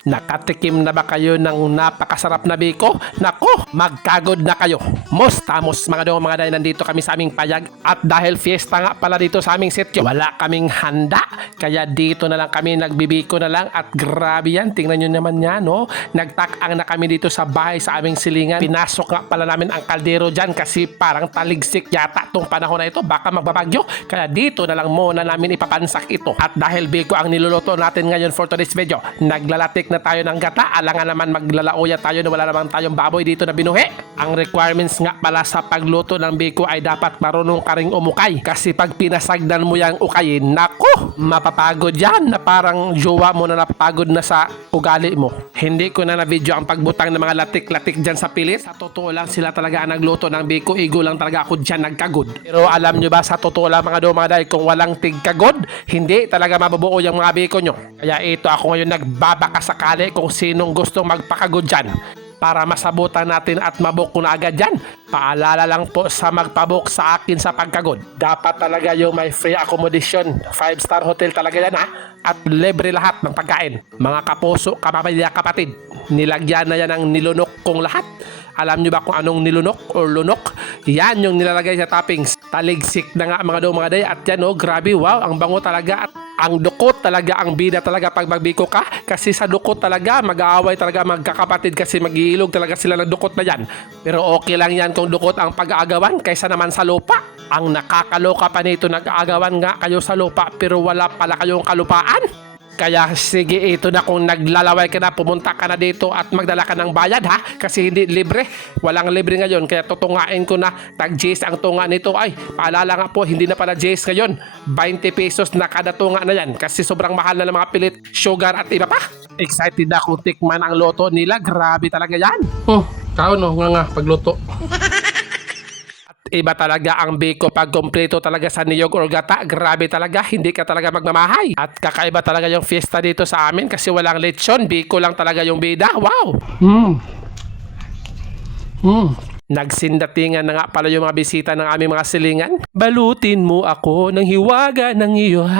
Nakatikim na ba kayo ng napakasarap na biko? Nako, magkagod na kayo. Mostamos mga dong mga day, nandito kami sa aming payag. At dahil fiesta nga pala dito sa aming sityo, wala kaming handa. Kaya dito na lang kami, nagbibiko na lang. At grabe yan, tingnan nyo naman yan, no? Nagtakang na kami dito sa bahay sa aming silingan. Pinasok nga pala namin ang kaldero dyan kasi parang taligsik yata tong panahon na ito. Baka magbabagyo. Kaya dito na lang muna namin ipapansak ito. At dahil biko ang niluluto natin ngayon for today's video, naglalatik na tayo ng gata. Alangan naman maglalauya tayo na wala naman tayong baboy dito na binuhi. Ang requirements nga pala sa pagluto ng biko ay dapat marunong ka ring umukay. Kasi pag pinasagdan mo yung ukayin, nako, mapapagod yan na parang jowa mo na napapagod na sa ugali mo. Hindi ko na video ang pagbutang ng mga latik-latik dyan sa pilit. Sa totoo lang sila talaga ang nagluto ng biko. Igo lang talaga ako dyan nagkagod. Pero alam nyo ba sa totoo lang mga day, kung walang tigkagod, hindi talaga mabubuo yung mga biko nyo. Kaya ito ako ngayon nagbabaka sakali kung sinong gustong magpakagod dyan para masabutan natin at mabuk ko na agad dyan. Paalala lang po sa magpabuk sa akin sa pagkagod. Dapat talaga yung may free accommodation. 5-star hotel talaga yan ha. At libre lahat ng pagkain. Mga kapuso, kapamilya, kapatid. Nilagyan na yan ng nilunok kong lahat. Alam nyo ba kung anong nilunok or lunok? Yan yung nilalagay sa toppings. Taligsik na nga mga day. At yan oh, grabe, wow, ang bango talaga. At ang dukot talaga, ang bida talaga pag magbiko ka. Kasi sa dukot talaga, mag-aaway talaga magkakapatid kasi mag-iilog talaga sila ng dukot na yan. Pero okay lang yan kung dukot ang pag-aagawan kaysa naman sa lupa. Ang nakakaloka pa nito, nag-aagawan nga kayo sa lupa pero wala pala kayong kalupaan. Kaya sige, ito na kung naglalaway ka na, pumunta ka na dito at magdala ka ng bayad ha. Kasi hindi libre. Walang libre ngayon. Kaya tutungain ko na tag-J's ang tunga nito. Ay, paalala nga po, hindi na pala J's ngayon. 20 pesos na kada tunga na yan. Kasi sobrang mahal na ng mga pilit, sugar at iba pa. Excited na kung tikman ang loto nila. Grabe talaga yan. Kao no, nga pagluto. Iba talaga ang biko pag kompleto talaga sa niyog or gata. Grabe talaga, hindi ka talaga magmamahay. At kakaiba talaga yung fiesta dito sa amin kasi walang lechon. Biko lang talaga yung bida. Wow! Nagsindatingan na nga pala yung mga bisita ng aming mga silingan. Balutin mo ako ng hiwaga ng iyo.